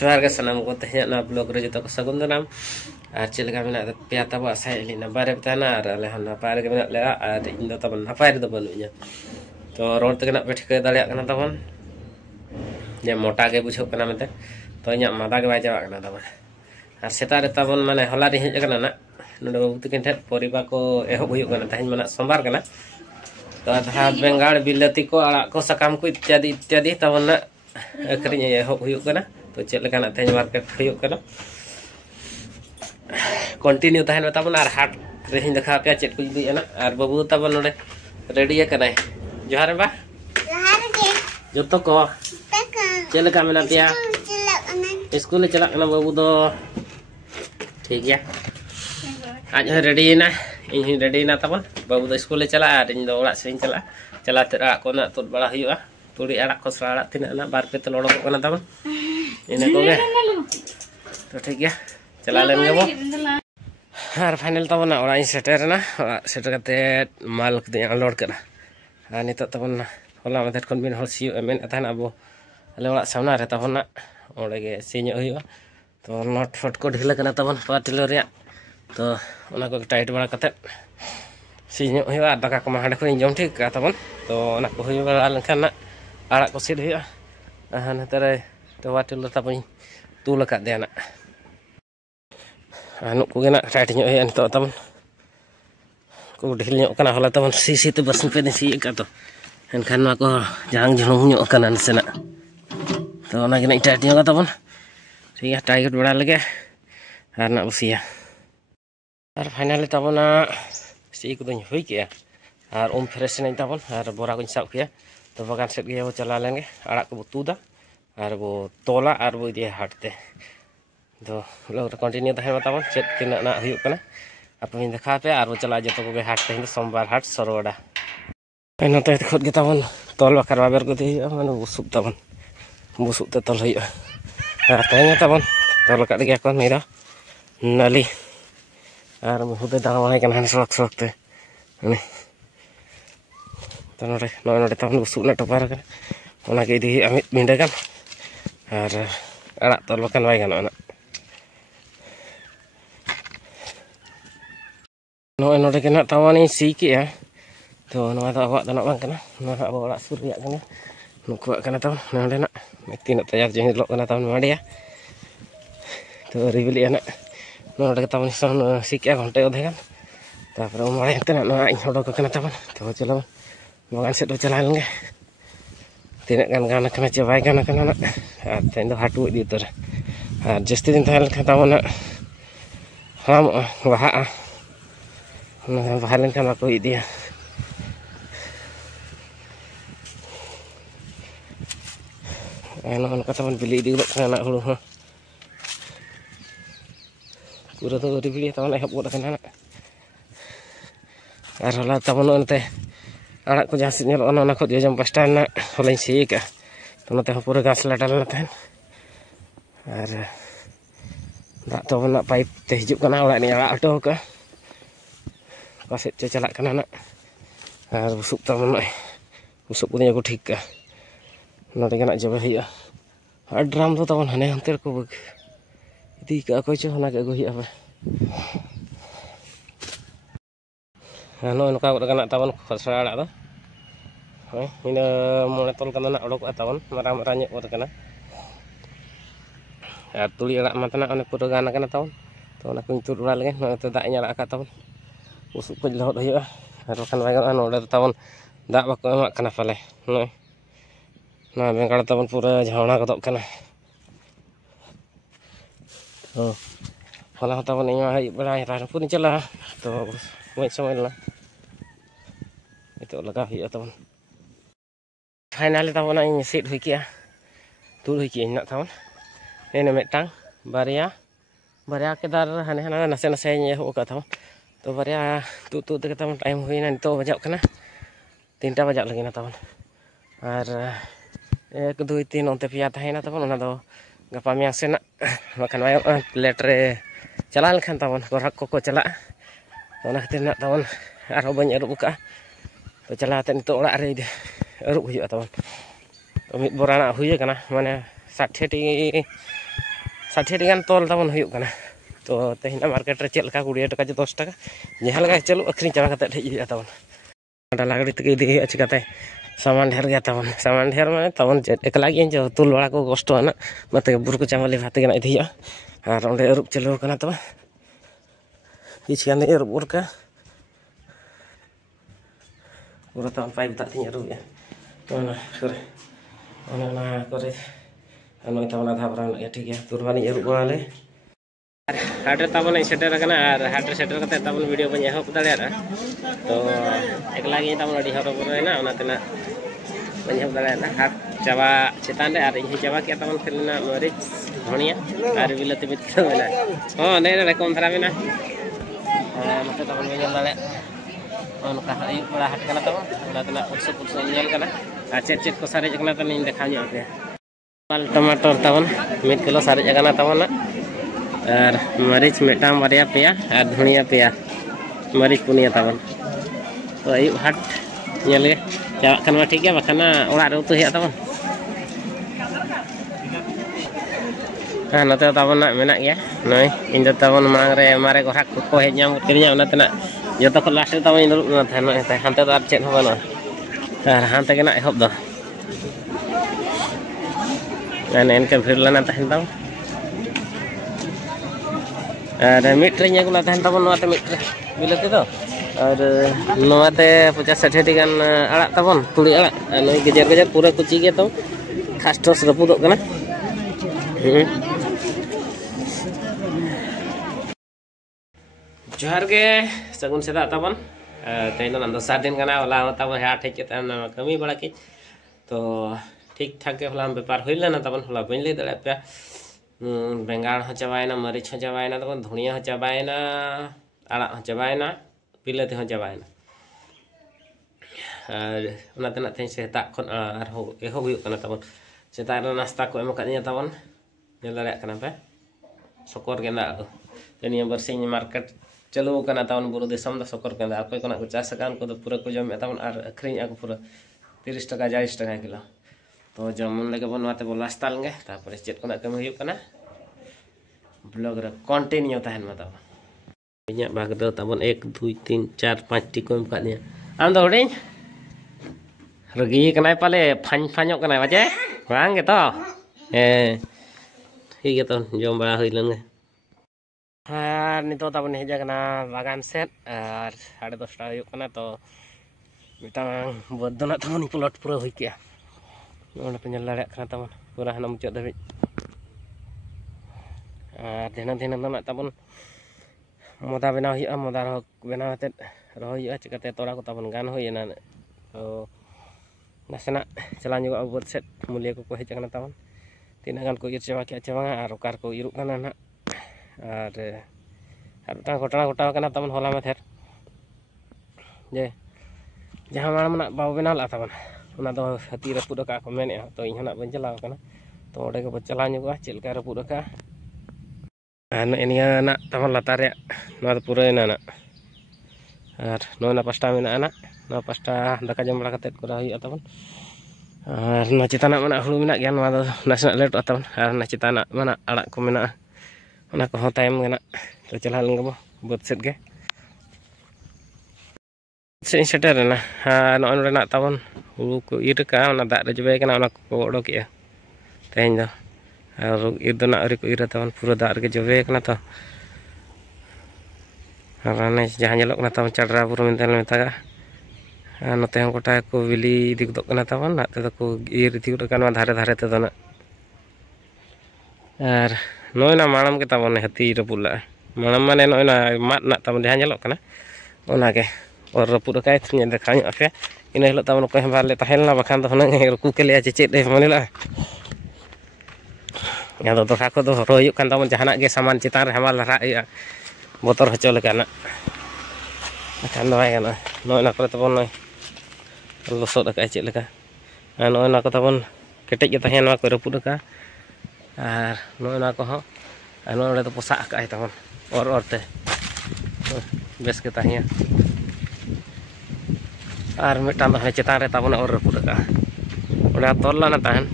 जोहार के सनम को तेहना ब्लॉग रे जो सगुन दाम और चेलका मेना पे तब साइली नपाय रे ताना और अले हन नपाय रे मेना ले और इन दो तब नपाय रे दो बनुया तो रोड तक ना पे ठिका दाड़िया कना तबन जे मोटा के बुझो कना मेते तो इना मादा के बाय जावा कना तबन और सेता रे तबन माने हला रे हेज कना ना नोडे बाबू तकिन ठे परिबा को एहो हुयो कना तहन माने सोमवार कना तो आधा बेंगाड़ बिलाती को आड़ा को सकाम को इत्यादि इत्यादि तबन ना अखरिñ एहो हुयो कना तो चेक लेकाना तेज मार्केट हुयो कना कंटिन्यू तहन बताबन और हाट रेहिं देखा पे चेक को इदी ना और बाबू तबन नोडे रेडी कनाय जोहार बा जोहार के जतो को चेक लेका मेना पिया स्कूल चला कना बाबू दो ठीक गया आज रेडी ना इन रेडी ना तबन बाबू दो स्कूल चला और इन दो ओड़ा सेñ चला तेरा को ना तुद बड़ा हुयो तुड़ी आड़ा खसरा आड़ा तीना ना बार पे तल ओडो कना तबन इने को गे तो ठीक गया चला लेन गे बो और फाइनल तबन ओड़ा इन सेटर ना सेटर कते माल कते अनलोड करा आ नितो तबन होला मधर खन बिन हल सियो एमेन अथान अबो अले ओड़ा सामना रे तबन ना ओडे गे सेñ हुयो तो नट फट को ढिला कना तबन पाटिलो रे तो ओना को टाइट बड़ा कते सेñ हुयो दाका को हाडे को जम ठीक का तबन तो ओना को हुयो बड़ा लखन ना आड़ा को सिद हुयो हान तरे तो वाटिलो तबन तुल का दे ना anu ko gena टाइट ᱧᱚᱜ ᱦᱮᱡ ᱱᱤᱛᱚᱜ ᱛᱟᱵᱚᱱ को ढिल ᱧᱚᱜ ᱠᱟᱱᱟ ᱦᱚᱞᱟ ᱛᱟᱵᱚᱱ सी ते बस पे सी का तो एनखान ᱱᱚᱣᱟ को ᱡᱟᱝ ᱡᱷᱩᱞᱩᱝ ᱧᱚᱜ ᱠᱟᱱᱟ ᱱᱟᱥᱮᱱᱟᱜ तो ᱚᱱᱟ ᱜᱮ ᱱᱟᱜ टाइट ᱧᱚᱜ ᱛᱟᱵᱚᱱ ठीक है टाइट बड़ा लगे और ना उसिया और फाइनली तबना सी को दኝ हुई के और फ्रेश नहीं तबन और बोरा को साब किया तो बगान सेट गया वो चला लेंगे आड़ा को तुदा और वो तोला और वो दिए हाटते तो लोग कंटिन्यू तहन बताबन चेक तीना ना हुयो कना अपन देखा पे और वो चला जतो को हाट तेहन सोमवार हाट सरोड़ा नते खुद के तबन तोल बकर बाबर को दियो माने बुसुब तबन बुसुब ते तोल हुयो तेहन तबन तोल का गया कोन मेरा नाली और हुदे दाना बनाय कना सड़क सड़क ते ने तो नोडे नोडे तबन बुसुब ना टपार कना ओना के इदी अमित मिंडा कन और आड़ा तोल बकन बाय गानो ना नोडे के ना तवानी सी के तो नोआ दा अबा दना बांग कना नोआ अबा ओड़ा सुर रिया कना नुकुआ कना तब नोडे ना तीना तयार जे हिलो कना तब माडिया तो रिबिलिया ना नोडे तब सन सी के घंटे ओधे कन तापर माडे तना नोआ इन होडो कना तब तो चलो बगान से तो चला लेंगे तीना गान गाना कना चे बाय गाना कना ना तेन दो हाटू इदी तर जस्ती दिन थाल खाता ना हम वहा bahalen kan aku idea enak kata man beli di kan anak hulu ha pura tu dibeli taman ehap buat kan anak arala taman onte anak ko jasit nyel ono anak ko dia jam pasta na holain sika to nate pura gas ladal kan ar dak to nak pipe teh hijup kana orak ni arak to ka पासे चला कना ना और बुसुब तमन बुसुब पुnya को ठीक का नोडे गना जबे हिया और ड्राम तो तमन हने हंतर को इदी का को छ हना के गो हिया बे नो नका को गना तमन खसरा आड़ा दो होय इना मोने तोल कना ना ओडक तमन मारा मारा ᱧᱚᱜ ᱚᱛ कना और तुली आड़ा मातना अने पुरो गाना कना तमन तो ना को तुर उड़ा लगे नते दाग ᱧᱟᱞᱟ का तमन उसुब को लहद हुआ और बखान बाय नोडे तबन दाग बाको एमाक कना पाले ना बेंगाड़ तबन पूरा झावना गदक कना तो होला तबन इमा हई बड़ा रानपुर चला तो वही समय ला तो लगा हुआ तबन फाइनली तबन इन सीट हुई किया तुड़ हुई किया ना तबन एने मेटांग बारिया बारिया के दार हाने हाना नसे नसे हो का तबन तो बारिया तू तू तक तब टाइम हुई ना नितो बजाव कना 3टा बजाव लगी ना तबन और 1 2 3 ओंते पिया तहना तबन ओना दो गपा मियां से ना बखान बाय लेट रे चला लखन तबन ग्राहक को चला ओना खातिर ना तबन आरो बन अरुब का तो चला ते नितो ओड़ा रे अरुब हुई तबन तो मिद बोराना हुई कना माने 60 टी 60 गान तोल तबन हुयुग कना तो तेहना मार्केट रे चेल का 20 टाका 10 टाका जहां लगा चलो अखरिंग चाबा कते हेज हिया तबन डाला गाड़ी तक इदी हुआ चिकाते सामान ढेर गया तबन सामान ढेर माने तबन एकला गे जो तुल बड़ा को कष्ट ना मते बुरु को चावल भात गना इदी हुआ और ओंडे अरुप चलो कना तब किछ गान अरुप उरका पूरा तबन पाइप दाग तिन अरुप ओना करे ओना करे नय तबन आधा बरा लगे ठीक है तुरबानी अरुप वाले हाटे तबन सेटर कना और हाटे सेटर कते तबन वीडियो बन एहब दाड़िया तो एकला गे तबन अडी हरो बरना ओना तना बन एहब दाड़िया हाट चाबा चेतान रे और इन चाबा के तबन फिरना मरीच धनिया और बिलाती मिट के मेना हो नै रे कम धरा मेना मते तबन बन दाड़िया ओनका आयु बड़ा हाट कना तबन ओना तना पुरसे पुरसे नेल कना आ चेट को सारे जकना तन इन देखा न्यो पे टमाटर तबन 1 किलो सारे जगना तबन और मरीच मिटाम बारिया पेया और धनिया पेया मरीच पुनिया तबन तो आयु हाट नेले चाबा ठीक है बखाना ओड़ा रे उतु हेया तबन हाँ नते तबन मेना गया नय इन तबन मांग रे मारे ग्राहक को हेज नाम करिया ओना तना जतो को लास्ट तबन इन रुप थान हानते तो चेत हो बनो और हानते के ना एहब दो इनके भीड़ लेना तहन तब और मिट्रे गुला तहन तब नोते मिट्रे बिलाती तो और नोते 50-60 गान आड़ा तबन तुड़ी आड़ा नई गजर गजर पूरा कुची गया तो खास्टस रपुदो कना जोहार के सगुन सेदा तबन तेन दो 7 दिन कना होला तब हाट हेज कमी बड़ा के तो ठीक ठाक के होला व्यापार होइल ना तबन होला बन ले दड़ा पे बेंगाड़ हो चबायना मरीच हो चबायना तबन धनिया हो चबायना आड़ा हो चबायना बिलाती हो चबायना और ओना तना तेन सेता खन आर हो एहो हुयुग कना तबन सेता रे नाश्ता को एम कानिया तबन नेल दड़ा कना पे सकोर गेंदा दो तेनिया बरसिंग मार्केट चलो कना तबन बुरु दिसम द सकोर गेंदा अकोय कोना को चास कान को पूरा को जम तबन और अखरिंग आको पूरा 30 टाका 40 टाका किलो तो जमन लगे बनवाते बोल नाश्ता लेंगे तापर चेत को कमी हुयुग कना ब्लॉग रे कंटिन्यू तहन मा तब इया बाग दो तबन 1 2 3 4 5 टी को एम का दिया आम दो हडिंग रगी कनाय पाले फान कनाय बाजे बांग गे तो ठीक है तो जम बड़ा हुई लन और नितो तबन हेज कना बागान सेट और 10:30 हुयुग कना तो मिटांग बदना तबन प्लॉट पूरा हुई के ओना पे नेल दाड़े कना तबन पूरा हना मुचाद धाबी और दिन दिन ना तबन मोदा बनाव हुआ मोदा बनाव ते रही हुआ चिकाते तोड़ा को तबन गान हुईना तो नासेना चला बद सेट मुलिया को हेज कना तबन तीना गान को इर चाबा के चाबा और ओकार को इरुग कना ना और घटना घटाव कना तबन होला माथेर जे जहां मार मना बाबू बनाव ला तबन ओना दो हाथी रपुद का को मेने तो इन हना बन चलाव कना तो ओडे को चला नुगा चेलका रपुद का एनिया ना तबन लातार रे नोआ तो पूरा ना और नोना पास्टा मेना ना नोआ पास्टा दाका जम बड़ा कते करा हुई तबन और ना चिताना मना हुळु मेना गया नोआ दो नासना लेट तबन और ना चिताना मना आड़ा को मेना ओना को हो टाइम गेना तो चला लंगबो बद सेट गे से सेटर ना नोन ना तबन हुळु को इर का ओना दाग रे जबे कना ओना को ओडोकेया तेहन दो और इर दो ना अरे को इर तबन पूरा दाग रे जबे कना तो राने जहां नेलोक ना तबन चढ़रा बुरु मेनतेल मेतागा नोते हम गोटा को बिली इदी दो कना तबन ना ते को इर इदी दो कना धारे धारे ते दो ना और नोना माणम के तबन हाथी रपुला माणम माने नोना मात ना तबन जहां नेलोक कना ओना के और रपुद का देखा पे इन हिल तब को बाले तहलना बखान हुना रुकू के लिया चेद मनला अदो दोखा को हरो तब जहां के सामान चितान हमाल लहरा बतर हचो लेकाना बखान बाय गाना नोना को तब लसद चेद लेका नोना को तब केटेज तहन को रपुद का और नोना को नोड़े तो पोसा तब और ते बेस के तहिया और मिटान चेतान रे तब और रपुद का तोल ना तहन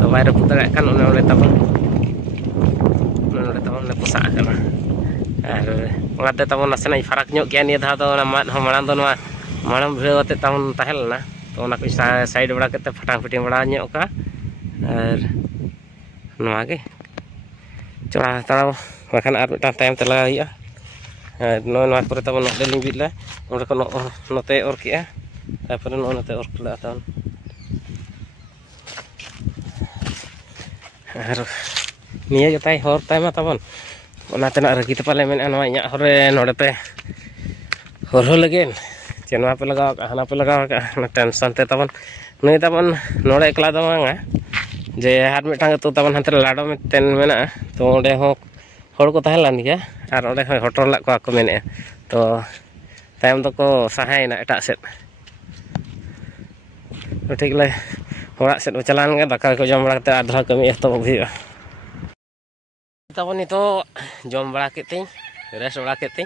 तो बै रपुद तब सा करना और ओनाते तबन नासेना फरक ᱧᱚᱜ गया निया धा दो माद हो मांग दो मांग भिड़ाव आते तबन तहेलना तो ओना को साइड बड़ा करते फटांग फिटिंग बड़ा ᱧᱚᱜ का और नवा के चढ़ा तड़ा बाखान और मिटान टाइम ते लगा हुआ नवा करे तबन नोटे लिंग बिला ओंडे को नोते और किया तारपरे नोते और खुला तबन और निया जताई हर ताइमा तबन ओनातेना रगी ते पाले मेना नवा इया हरे नोडे पे हरहो लगेन चेनवा पे लगाव का हना पे लगाव का टेंशन ते तबन नई तबन नोडे एकला दो मांगा जे हार मिटांग तो तबन हंते लाडो में तेन मेना तो ओंडे हो हर को तहलान गया और ओंडे हो होटल ला को मेने तो तायम तो को सहायना एटा सेट ठीक ले होड़ा सेट चलान गे दाका को जम बड़ा कते आधा कमी एतो हुआ तबन तो जम बड़ा केते रेस्ट बड़ा केते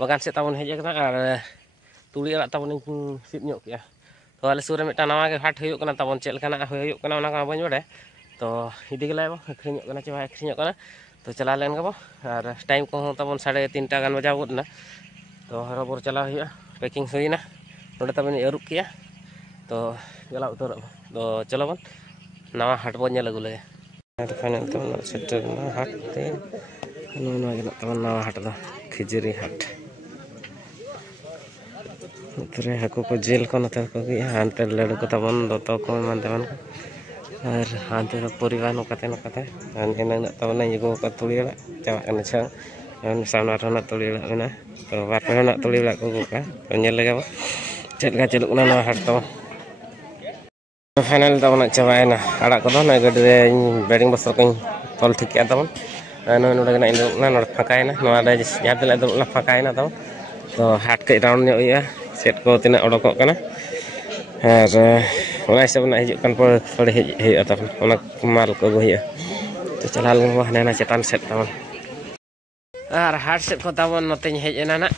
बगान से तबन हेज कना और तुड़ी अड़ा तबन सिप ᱧᱚᱜ किया तो आले सुर में नवा के हाट हुयुक कना तबन चेल कना हुयुक कना ओना का बन बड़े तो इदी गेला बो अखरिñᱚᱜ कना चे अखरिñᱚᱜ कना तो चला लेन गबो और टाइम को तबन 3:30 गान बजा गोदना तो हरबर चला हुआ पैकिंग हुईना नोडे तबन अरुप किया तो चला उतर तो चलो बन नवा हाट बन नेल अगु ले फाइनल तबन सेटर हाट ते तबन नवा हाट दो खिजरी हाट उतरे हाको को जेल को नतर को गया हानते लड़ू को तबन दतो को मान तबन और हानते तो परिवार नकाते एना तबन यगो का तुड़ीला चावा कने छ सामना रना तुड़ीला मेना तो बार पे ना तुड़ीला को का तो नेल लगा चेल का चलुक ना हाट तो फाइनल तबन चावायना आड़ा को ना गड्डी रे बेडिंग बस को तोल ठीक किया तबन नो नोडे ना इंदो ना नोड फकायना नोआ दे जहां तले दो ना फकायना तो हाट के राउंड ᱧᱚᱜ हुआ सेट को तना ओडोक कना और ओना हिसाब ना हिजुक कन पर थोड़े हेज हुआ तबन ओना माल को अगु हुआ तो चला लेन बो हने ना चेतान सेट तबन और हाट सेट को तबन नते हेज एना ना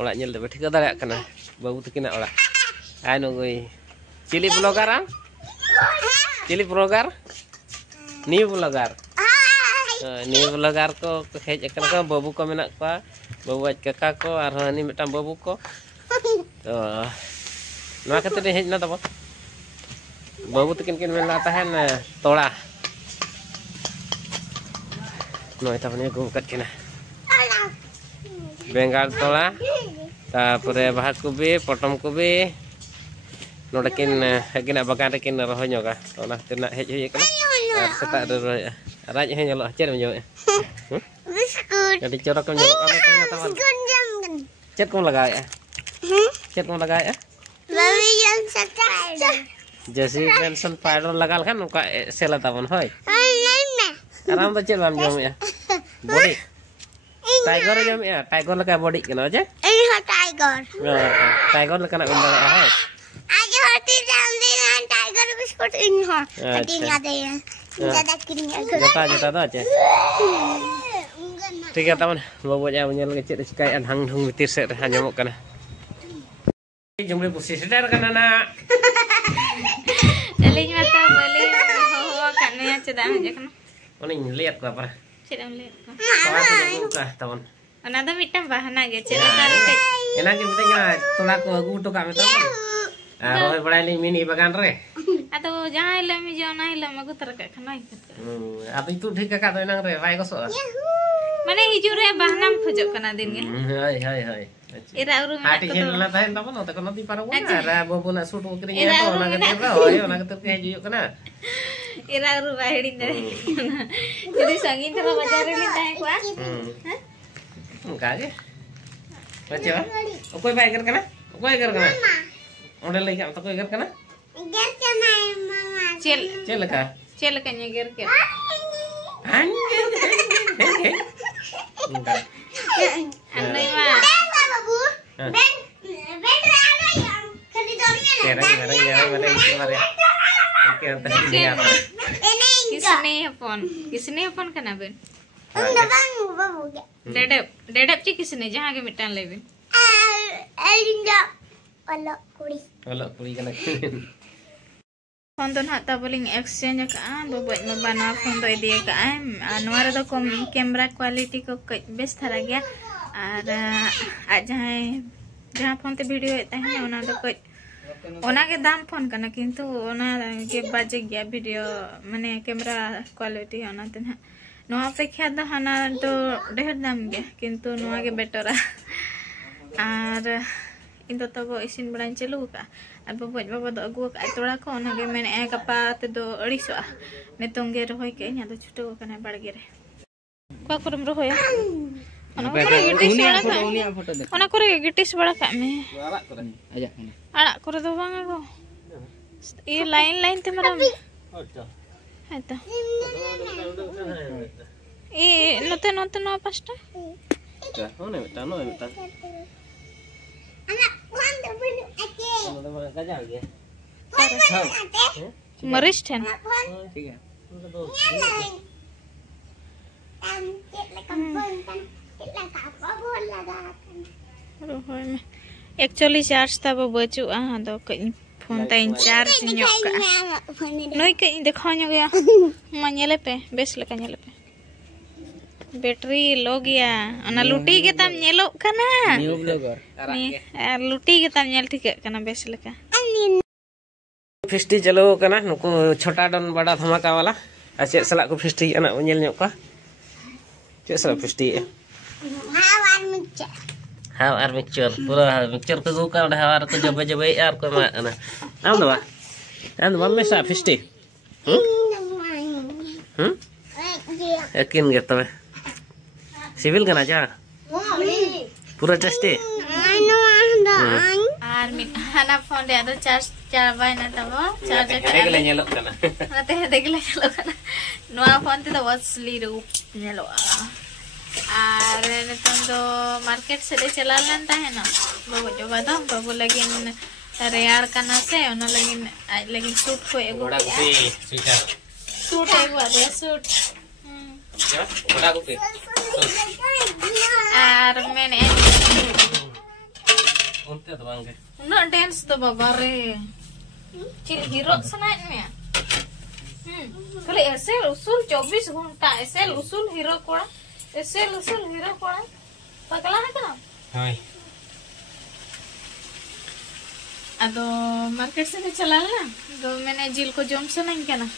ओला नेल दे ठीक दाड़ा कना बाबू तकिना ओला आय नो गई चिली ब्लॉगर न्यू ब्लॉगर को हेज कना को बाबू को मेना को बाबू आज काका को और हनी मिटा बाबू को तो ना खातिर हेज ना तब बाबू तकिन किन मेला तहन तोड़ा नय तबन गो कटकिना बेंगाल तोड़ा तापरे बाहा कुबी पटम कुबी नोडे किन हगिना बगान रे किन रहो ᱧᱚᱜᱟ ओना खातिर ना हेज हुई कना सेटा रे राज हे ᱧᱮᱞᱚᱜ चेर में ᱧᱮᱞᱚᱜ बिस्कुट कटी चोरक को ᱧᱮᱞᱚᱜ कना तबन चेत को लगाया चेत को लगाया बाबी जंसन पाउडर जैसे जंसन पाउडर लगाल खान उनका सेला तबन होय आराम तो चेत बाम जम या बॉडी टाइगर जम या टाइगर लगा बॉडी कना जे ए हा टाइगर लगा बन दे है आज होती जल्दी ना टाइगर बिस्कुट इन हो कटिंग आते हैं ज्यादा किरिंग जता दो चे ठीक है तबन बाबू जा उन्हें लगे चेत चिकाय ढंग ढंग भीतर से हाजमक कना जुमरे पुसी सेटर कना ना एलिंग माता बोली हो कने चदा हजे कना ओनी लेट को पर चेदम लेट को पावा से का तबन ओना दो मिटम बहाना गे चेदा तारे के एना के मिटेगा तोला को अगु तो का में तबन रोय बड़ाली मिनी बगान रे आतो जहां ले मी जोना ले मगु तर का खनाई अब तू ठीक का तो एना रे भाई को सो माने हिजु रे बहानाम खोजो कना दिन गे हाय एरा उरु हाटी हेला ताहेन तबन त कोन दी पारो रा बाबू ना सूट ओकरी या तो ओना के होय ओना के के हिजु कना एरा उरु बाहेडी ने जदी संगीन थरा बाजार रे ताहे कोआ कागे बच्चा कोई बाय कर कना कोई कर कना ओंडे ले जा तो कोई कर कना गर के मामा चल का nya ger ke anai ma babu ben khali dorinya kera किसने फोन करना बेन बाबू डेडप ची किसने जहां के मिटान लेबे ओला कुड़ी कना phone tuh nak tabuling exchange ka buat membana phone tuh dia ka nuar tuh kamera quality ko best thara gya ada aja जहाँ फोन ते वीडियो होता है ना तो कोई ओना के दाम फोन करना किंतु ओना के बाजे गया वीडियो माने कैमरा क्वालिटी ओना ते ना नोआ अपेक्षा दो हाना तो ढेर दाम गया किंतु नोआ के बेटर आर इन तो तब इसिन बड़ा चलू का अब बज बाबा दो अगु का तोड़ा को ओना के मैंने गपा ते दो अड़ीसो नितों गे रहोय के nya do छुटो कना बाड़गे रे का करम रहोय Ona kore gitis bada kak me. Arak kore do bang ako. Iya lain te maram. Eta. Note no pasta. No meta. Anak kuanda bunu ake. Maris ten. Tiga. Actually charge ta baju do ka phone ta charge nyok ka noi ka dekho nyok ya manyele pe bes leka nyele pe battery low gya ana luti ge tam nyelo kana ni luti ge tam nyel thik kana bes leka फिस्टी चलो कना नुको छोटा done बड़ा धमाका वाला आचे सला को फिस्टी अना उnyel nyok का चे सला फिस्टी हावार मिक्सचर पूरा मिक्सचर तो गो का हावार तो जबे यार को मा अना आम दवा में सा फिस्टी याकिन गे तबे सिविल कना जा पूरा टेस्टी आर मिठाना फोन दे तो चार्ज चाबाय ना तब charge देगले nyelok kana nate degle nyelo kana noa phone te do asli रूप nyelo आर नितों दो मार्केट से ले चला लेता है ना बाबू जो बता बाबू लेकिन रेयार करना से उन्हें लेकिन सूट को एक बड़ा कुपी स्वीटर सूट एक बार सूट बड़ा कुपी आर मैंने उनते तो बांगे ना डांस तो बाबा रे चिल हीरो सुनाई में कल ऐसे उसूल 24 घंटा ऐसे उसूल हीरो कोड़ा ऐसे उसूल हीरो कोड़ा पगला है क्या हाय अदो मार्केट से चला ना तो मैंने जिल को जोम से नहीं क्या ना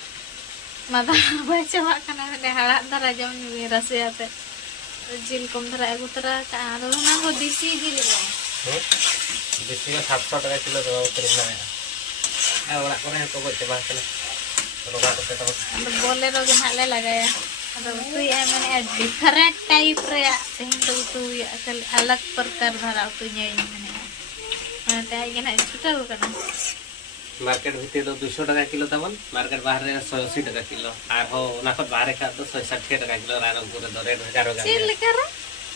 माता बच्चे वाक करना मैंने हरा दरा जोम नहीं रसे आते जिल कम दरा एक उतरा का आरो ना वो दिसी जिल है दिसी का 700 टका किलो दवा उतर ना है वाला कोने को बच्चे बात करना रोगा को तो बोले रोग नाले लगाया अदो तो ये मैंने डिफरेंट टाइप रे तो ये अलग प्रकार धरा तो ये मैंने ताई ना छुटा हो करना मार्केट भीतर तो 200 टका किलो तबन मार्केट बाहर रे 180 टका किलो आर हो ना को बाहर का तो 160 टका किलो रानो पूरे दो रेट हजार होगा चिल कर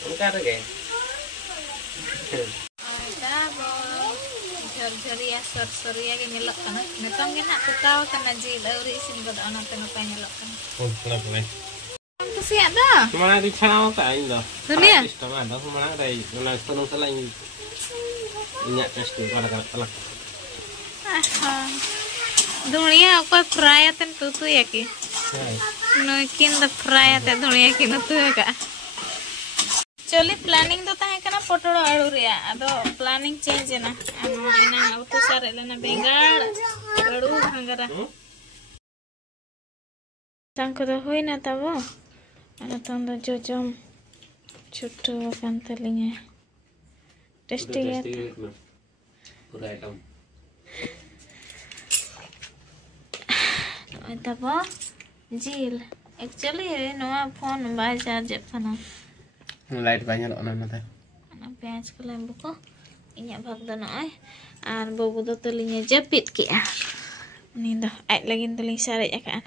उनका रे झरझरिया सरसरिया के मिलक कना नितंग के ना कुकाव कना जिल औरी इसिन बद अना पे नपाय मिलक कना उनका तो से ada mana di channel ka indo dunia sistem ada mana dai mana senang salah minyak testi pada kalak दुनिया कोई फ्राई तन तू या की नो किन द फ्राई ते दुनिया की न तू का चली प्लानिंग तो ताहे कना पटोड़ो आड़ू रिया अदो प्लानिंग चेंज ना इना अब तो सारे लेना बेंगाड़ आड़ू भांगरा सांको तो होई ना तबो अना तंद जो जम छुट्टू कांतलिंगे टेस्टी है पूरा आइटम तब जिल एक्चुअली नवा फोन बाय चार्ज फना light banyak ona nate ana page को लेंबो को इnya भाग द नय आर बबू दो तलिnya japit ki ni dah ai lagi teli sare ya kan